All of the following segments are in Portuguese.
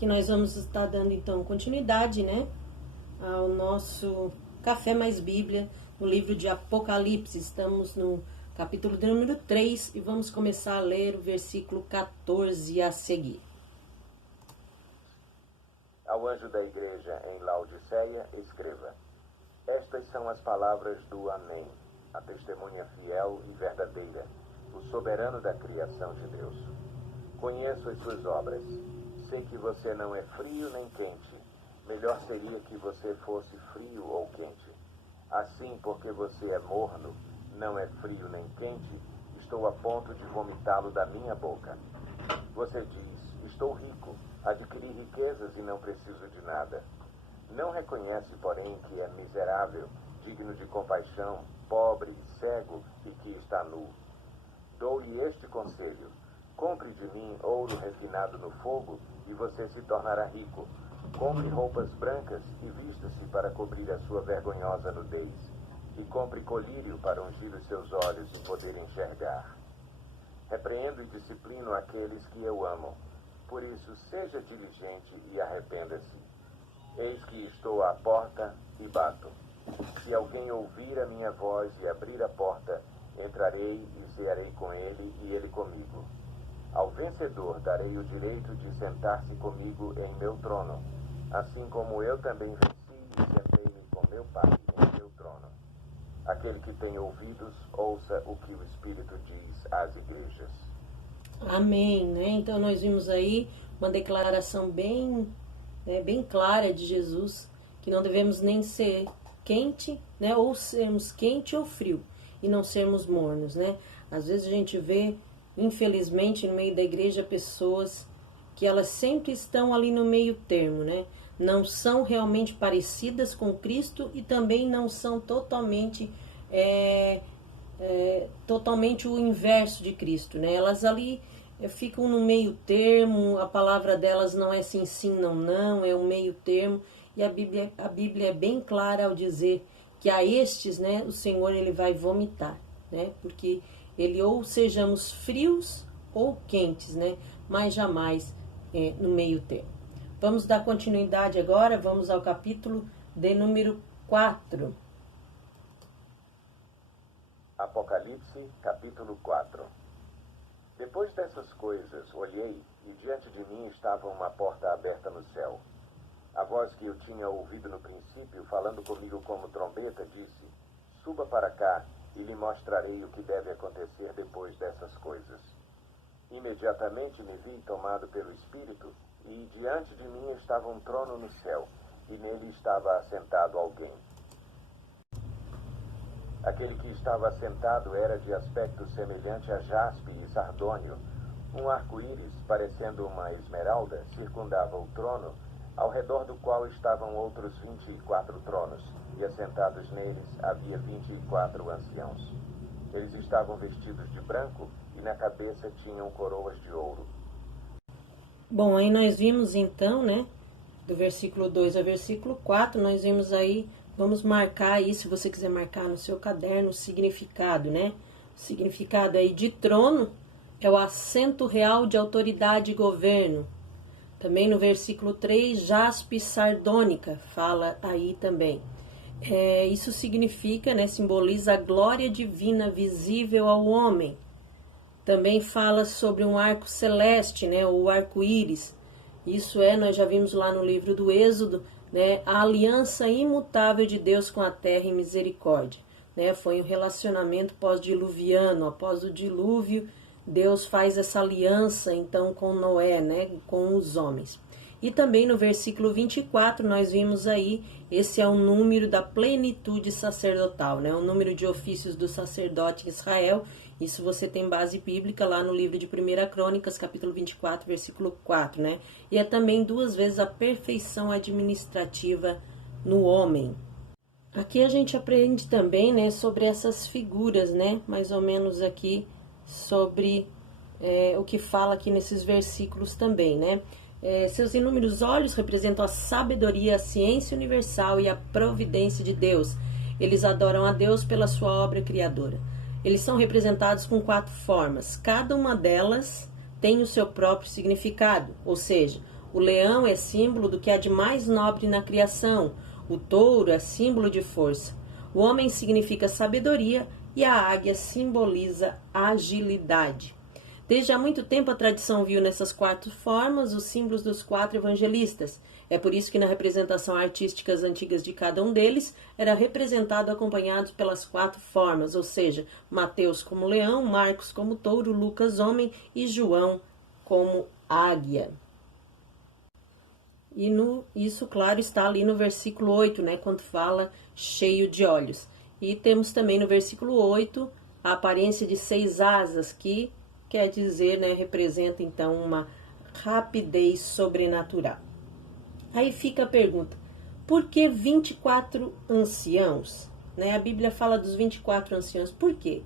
que nós vamos estar dando então continuidade, né, ao nosso Café Mais Bíblia, no livro de Apocalipse. Estamos no capítulo de número 3 e vamos começar a ler o versículo 14 a seguir. Ao anjo da igreja em Laodiceia, escreva: Estas são as palavras do Amém, a testemunha fiel e verdadeira, o soberano da criação de Deus. Conheço as suas obras. Sei que você não é frio nem quente. Melhor seria que você fosse frio ou quente. Assim, porque você é morno, não é frio nem quente, estou a ponto de vomitá-lo da minha boca. Você diz: estou rico, adquiri riquezas e não preciso de nada. Não reconhece, porém, que é miserável, digno de compaixão, pobre, cego e que está nu. Dou-lhe este conselho: compre de mim ouro refinado no fogo e você se tornará rico. Compre roupas brancas e vista-se para cobrir a sua vergonhosa nudez. E compre colírio para ungir os seus olhos e poder enxergar. Repreendo e disciplino aqueles que eu amo. Por isso, seja diligente e arrependa-se. Eis que estou à porta e bato. Se alguém ouvir a minha voz e abrir a porta, entrarei e cearei com ele e ele comigo. Ao vencedor darei o direito de sentar-se comigo em meu trono, assim como eu também venci e sentei-me com meu Pai em meu trono. Aquele que tem ouvidos, ouça o que o Espírito diz às igrejas. Amém, né? Então nós vimos aí uma declaração bem clara de Jesus, que não devemos nem ser quente, né? Ou sermos quente ou frio, e não sermos mornos, né? Às vezes a gente vê, infelizmente, no meio da igreja, pessoas que elas sempre estão ali no meio termo, né? Não são realmente parecidas com Cristo e também não são totalmente o inverso de Cristo, né? Elas ali ficam no meio termo, a palavra delas não é sim, sim, não, não, é um meio termo, e a Bíblia é bem clara ao dizer que a estes, né, o Senhor ele vai vomitar, né? Porque ele ou sejamos frios ou quentes, né? Mas jamais no meio termo. Vamos dar continuidade agora, vamos ao capítulo de número 4. Apocalipse, capítulo 4. Depois dessas coisas, olhei, e diante de mim estava uma porta aberta no céu. A voz que eu tinha ouvido no princípio, falando comigo como trombeta, disse: Suba para cá, e lhe mostrarei o que deve acontecer depois dessas coisas. Imediatamente me vi tomado pelo Espírito, e diante de mim estava um trono no céu, e nele estava assentado alguém. Aquele que estava assentado era de aspecto semelhante a jaspe e sardônio. Um arco-íris, parecendo uma esmeralda, circundava o trono, ao redor do qual estavam outros 24 tronos, e assentados neles havia 24 anciãos. Eles estavam vestidos de branco e na cabeça tinham coroas de ouro. Bom, aí nós vimos então, né, do versículo 2 ao versículo 4, nós vimos aí, vamos marcar aí, se você quiser marcar no seu caderno, o significado, né? O significado aí de trono é o assento real de autoridade e governo. Também no versículo 3, jaspe sardônica, fala aí também. Isso significa, né, simboliza a glória divina visível ao homem. Também fala sobre um arco celeste, né, o arco-íris. Isso nós já vimos lá no livro do Êxodo, né, a aliança imutável de Deus com a terra em misericórdia. Né, foi um relacionamento pós-diluviano. Após o dilúvio, Deus faz essa aliança então com Noé, né, com os homens. E também no versículo 24 nós vimos aí, esse é o número da plenitude sacerdotal, né, o número de ofícios do sacerdote em Israel. Isso você tem base bíblica lá no livro de 1 Crônicas, capítulo 24, versículo 4, né? E é também 2 vezes a perfeição administrativa no homem. Aqui a gente aprende também, né, sobre essas figuras, né? Mais ou menos aqui sobre o que fala aqui nesses versículos também, né? Seus inúmeros olhos representam a sabedoria, a ciência universal e a providência de Deus. Eles adoram a Deus pela sua obra criadora. Eles são representados com 4 formas. Cada uma delas tem o seu próprio significado, ou seja, O leão é símbolo do que há de mais nobre na criação. O touro é símbolo de força. O homem significa sabedoria e a águia simboliza agilidade. Desde há muito tempo a tradição viu nessas 4 formas os símbolos dos 4 evangelistas. É por isso que na representação artísticas antigas de cada um deles era representado acompanhado pelas 4 formas, ou seja, Mateus como leão, Marcos como touro, Lucas homem e João como águia. E isso, claro, está ali no versículo 8, né, quando fala cheio de olhos. E temos também no versículo 8 a aparência de 6 asas, que quer dizer, né, representa então uma rapidez sobrenatural. Aí fica a pergunta, por que 24 anciãos? Né? A Bíblia fala dos 24 anciãos, por quê?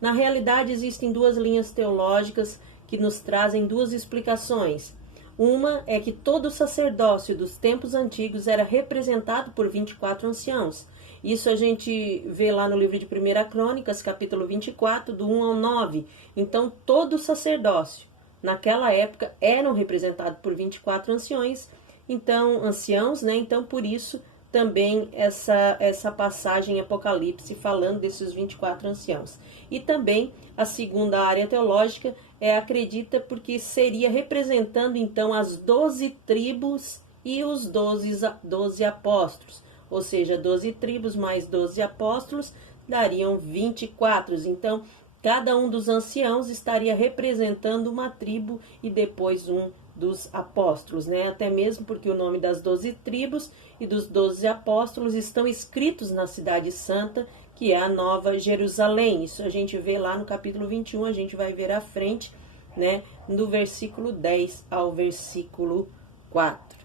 Na realidade existem 2 linhas teológicas que nos trazem 2 explicações. Uma é que todo o sacerdócio dos tempos antigos era representado por 24 anciãos. Isso a gente vê lá no livro de 1 Crônicas, capítulo 24, do 1 ao 9. Então, todo o sacerdócio, naquela época, eram representados por 24 anciões. Então, anciãos, né? Então, por isso, também essa passagem em Apocalipse falando desses 24 anciãos. E também a segunda área teológica acredita porque seria representando então as 12 tribos e os 12 apóstolos, ou seja, 12 tribos mais 12 apóstolos dariam 24. Então, cada um dos anciãos estaria representando uma tribo e depois um dos apóstolos, né? Até mesmo porque o nome das 12 tribos e dos 12 apóstolos estão escritos na Cidade Santa, que é a Nova Jerusalém. Isso a gente vê lá no capítulo 21, a gente vai ver à frente, né? Do versículo 10 ao versículo 4.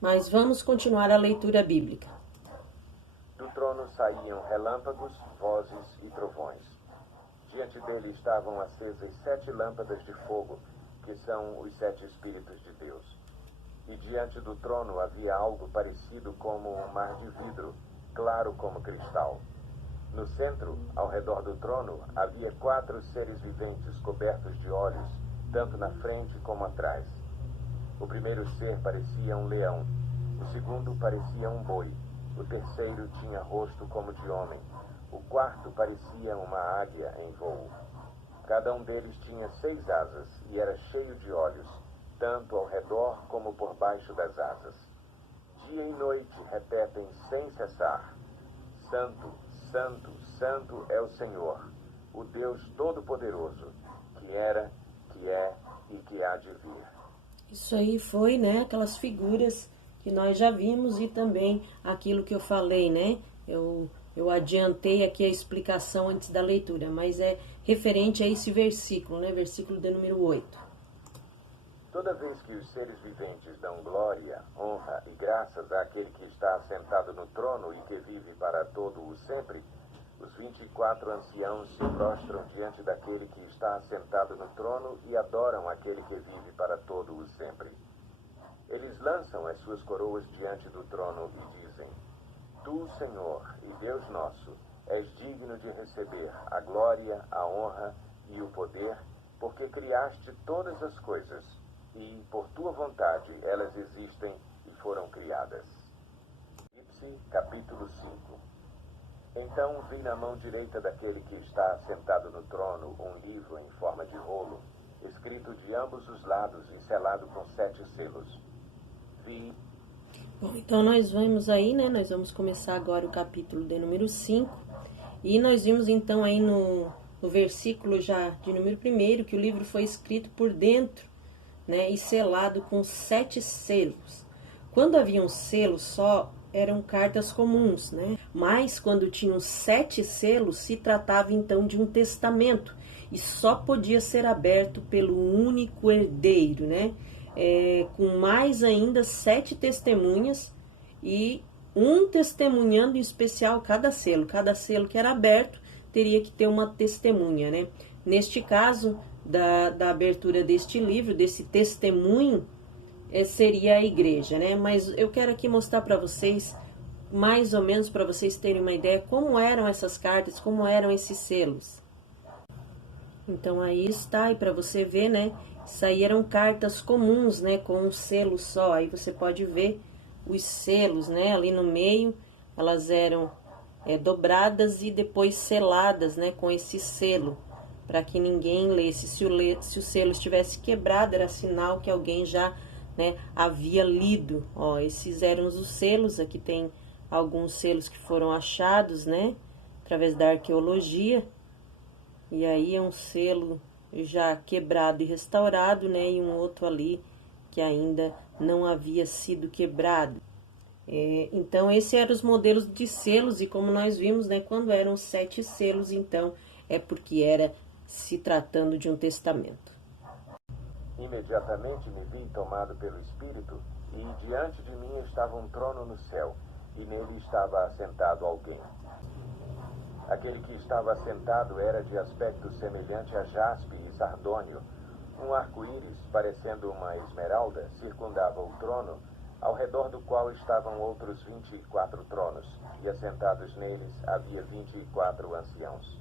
Mas vamos continuar a leitura bíblica. Do trono saíam relâmpagos, vozes e trovões. Diante dele estavam acesas 7 lâmpadas de fogo, que são os 7 Espíritos de Deus. E diante do trono havia algo parecido como um mar de vidro, claro como cristal. No centro, ao redor do trono, havia 4 seres viventes cobertos de olhos, tanto na frente como atrás. O primeiro ser parecia um leão, o segundo parecia um boi, o terceiro tinha rosto como de homem, o quarto parecia uma águia em voo. Cada um deles tinha 6 asas e era cheio de olhos, tanto ao redor como por baixo das asas. Dia e noite repetem sem cessar: Santo, Santo, Santo é o Senhor, o Deus Todo-Poderoso, que era, que é e que há de vir. Isso aí foi, né, aquelas figuras que nós já vimos e também aquilo que eu falei, né? Eu adiantei aqui a explicação antes da leitura, mas é referente a esse versículo, né? Versículo de número 8. Toda vez que os seres viventes dão glória, honra e graças àquele que está assentado no trono e que vive para todo o sempre, os 24 anciãos se prostram diante daquele que está assentado no trono e adoram aquele que vive para todo o sempre. Eles lançam as suas coroas diante do trono e dizem: Tu, Senhor e Deus nosso, és digno de receber a glória, a honra e o poder, porque criaste todas as coisas, e por tua vontade elas existem e foram criadas. Apocalipse, capítulo 5. Então vi na mão direita daquele que está assentado no trono um livro em forma de rolo, escrito de ambos os lados e selado com 7 selos. Bom, então nós vamos aí, né? Nós vamos começar agora o capítulo de número 5. E nós vimos então aí no versículo já de número 1 que o livro foi escrito por dentro, né? E selado com 7 selos. Quando havia um selo só, eram cartas comuns, né? Mas quando tinham 7 selos, se tratava então de um testamento. E só podia ser aberto pelo único herdeiro, né? Com mais ainda 7 testemunhas e um testemunhando em especial cada selo. Cada selo que era aberto teria que ter uma testemunha, né? Neste caso, da abertura deste livro, desse testemunho, seria a igreja, né? Mas eu quero aqui mostrar para vocês, mais ou menos para vocês terem uma ideia, como eram essas cartas, como eram esses selos. Então aí está, e para você ver, né, Isso aí eram cartas comuns, né, com um selo só. Aí você pode ver os selos, né, ali no meio, elas eram dobradas e depois seladas, né, com esse selo, para que ninguém lesse. Se o selo estivesse quebrado, era sinal que alguém já, né, havia lido. Ó, esses eram os selos. Aqui tem alguns selos que foram achados, né, através da arqueologia. E aí é um selo já quebrado e restaurado, né, e um outro ali que ainda não havia sido quebrado. Então, esses eram os modelos de selos, e como nós vimos, né, quando eram 7 selos, então é porque era se tratando de um testamento. Imediatamente me vi tomado pelo Espírito, e diante de mim estava um trono no céu, e nele estava assentado alguém. Aquele que estava assentado era de aspecto semelhante a jaspe e sardônio. Um arco-íris, parecendo uma esmeralda, circundava o trono, ao redor do qual estavam outros 24 tronos, e assentados neles havia 24 anciãos.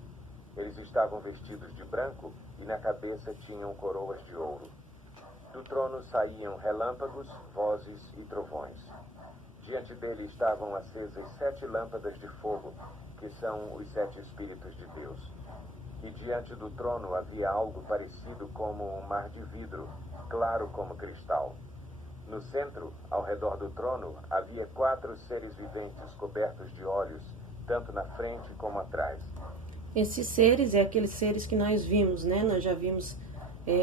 Eles estavam vestidos de branco, e na cabeça tinham coroas de ouro. Do trono saíam relâmpagos, vozes e trovões. Diante dele estavam acesas 7 lâmpadas de fogo, que são os 7 Espíritos de Deus. E diante do trono havia algo parecido como um mar de vidro, claro como cristal. No centro, ao redor do trono, havia 4 seres viventes cobertos de olhos, tanto na frente como atrás. Esses seres aqueles seres que nós vimos, né? Nós já vimos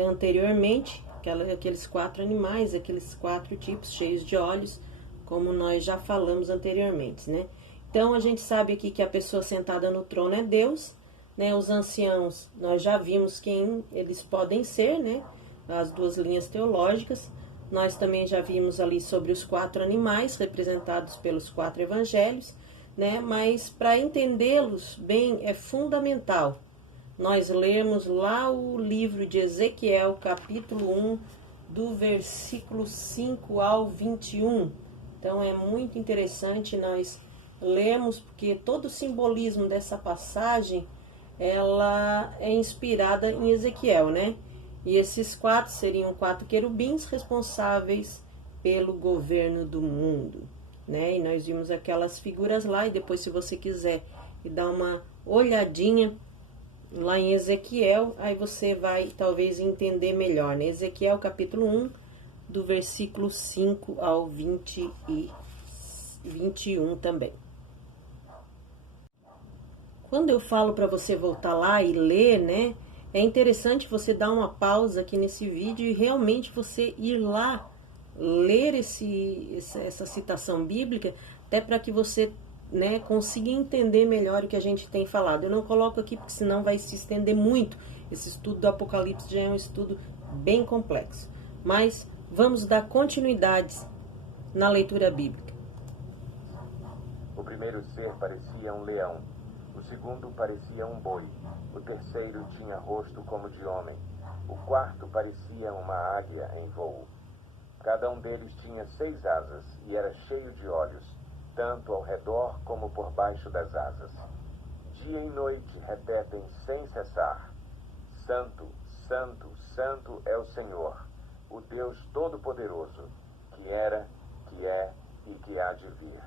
anteriormente, aqueles 4 animais, aqueles 4 tipos cheios de olhos, como nós já falamos anteriormente, né? Então, a gente sabe aqui que a pessoa sentada no trono é Deus, né? Os anciãos, nós já vimos quem eles podem ser, né? As 2 linhas teológicas. Nós também já vimos ali sobre os 4 animais, representados pelos 4 evangelhos, né? Mas para entendê-los bem, é fundamental nós lermos lá o livro de Ezequiel, capítulo 1, do versículo 5 ao 21. Então, é muito interessante nós lermos, porque todo o simbolismo dessa passagem, ela é inspirada em Ezequiel, né? E esses 4 seriam 4 querubins responsáveis pelo governo do mundo, né? E nós vimos aquelas figuras lá, e depois, se você quiser dar uma olhadinha lá em Ezequiel, aí você vai talvez entender melhor, né? Ezequiel capítulo 1, do versículo 5 ao 20 e 21 também. Quando eu falo para você voltar lá e ler, né? É interessante você dar uma pausa aqui nesse vídeo e realmente você ir lá ler essa citação bíblica, até para que você, né, consiga entender melhor o que a gente tem falado. Eu não coloco aqui porque senão vai se estender muito. Esse estudo do Apocalipse já é um estudo bem complexo. Mas vamos dar continuidade na leitura bíblica. O primeiro ser parecia um leão, o segundo parecia um boi, o terceiro tinha rosto como de homem, o quarto parecia uma águia em voo. Cada um deles tinha 6 asas e era cheio de olhos, tanto ao redor como por baixo das asas. Dia e noite repetem sem cessar: Santo, Santo, Santo é o Senhor, o Deus Todo-Poderoso, que era, que é e que há de vir.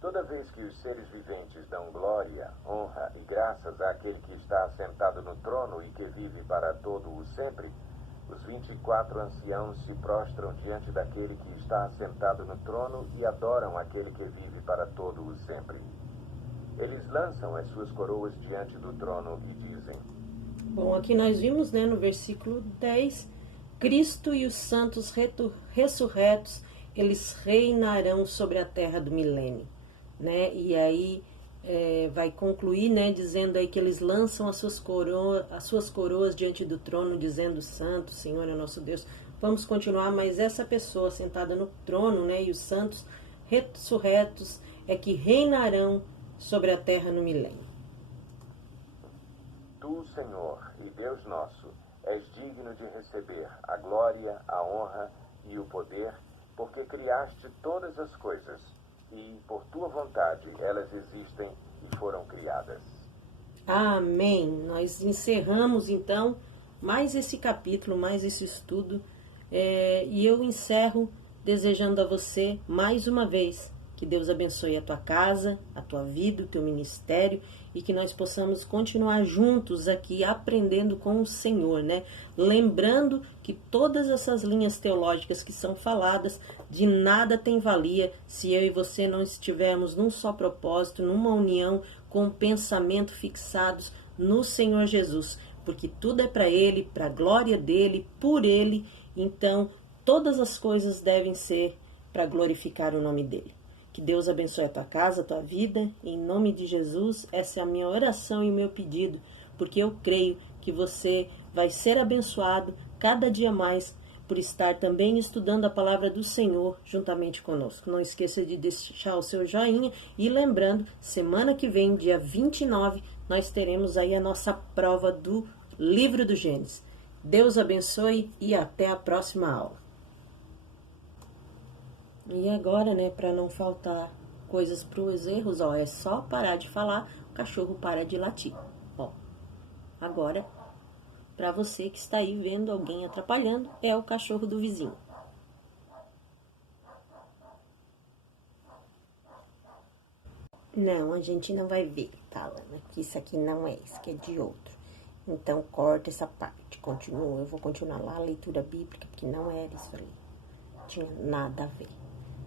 Toda vez que os seres viventes dão glória, honra e graças àquele que está assentado no trono e que vive para todo o sempre, os 24 anciãos se prostram diante daquele que está assentado no trono e adoram aquele que vive para todo o sempre. Eles lançam as suas coroas diante do trono e dizem: Bom, aqui nós vimos, né, no versículo 10, Cristo e os santos ressurretos, eles reinarão sobre a terra do milênio, né? E aí vai concluir, né, dizendo aí que eles lançam as suas coroas diante do trono, dizendo: Santo, Senhor é o nosso Deus. Vamos continuar, mas essa pessoa sentada no trono, né, e os santos ressurretos é que reinarão sobre a terra no milênio. Tu, Senhor e Deus nosso, és digno de receber a glória, a honra e o poder, porque criaste todas as coisas, e por tua vontade elas existem e foram criadas. Amém. Nós encerramos então mais esse capítulo, mais esse estudo. E eu encerro desejando a você, mais uma vez, que Deus abençoe a tua casa, a tua vida, o teu ministério, e que nós possamos continuar juntos aqui aprendendo com o Senhor, né? Lembrando que todas essas linhas teológicas que são faladas, de nada tem valia se eu e você não estivermos num só propósito, numa união, com o pensamento fixados no Senhor Jesus, porque tudo é para Ele, para a glória dEle, por Ele. Então, todas as coisas devem ser para glorificar o nome dEle. Que Deus abençoe a tua casa, a tua vida. Em nome de Jesus, essa é a minha oração e o meu pedido, porque eu creio que você vai ser abençoado cada dia mais por estar também estudando a palavra do Senhor juntamente conosco. Não esqueça de deixar o seu joinha e lembrando, semana que vem, dia 29, nós teremos aí a nossa prova do livro do Gênesis. Deus abençoe e até a próxima aula. E agora, né, para não faltar coisas para os erros, ó, é só parar de falar, o cachorro para de latir. Ó, agora, para você que está aí vendo alguém atrapalhando, é o cachorro do vizinho. Não, a gente não vai ver, tá, Lana? Que isso aqui não é, isso aqui é de outro. Então, corta essa parte, continua. Eu vou continuar lá a leitura bíblica, porque não era isso ali. Tinha nada a ver.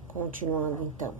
Continuando, então.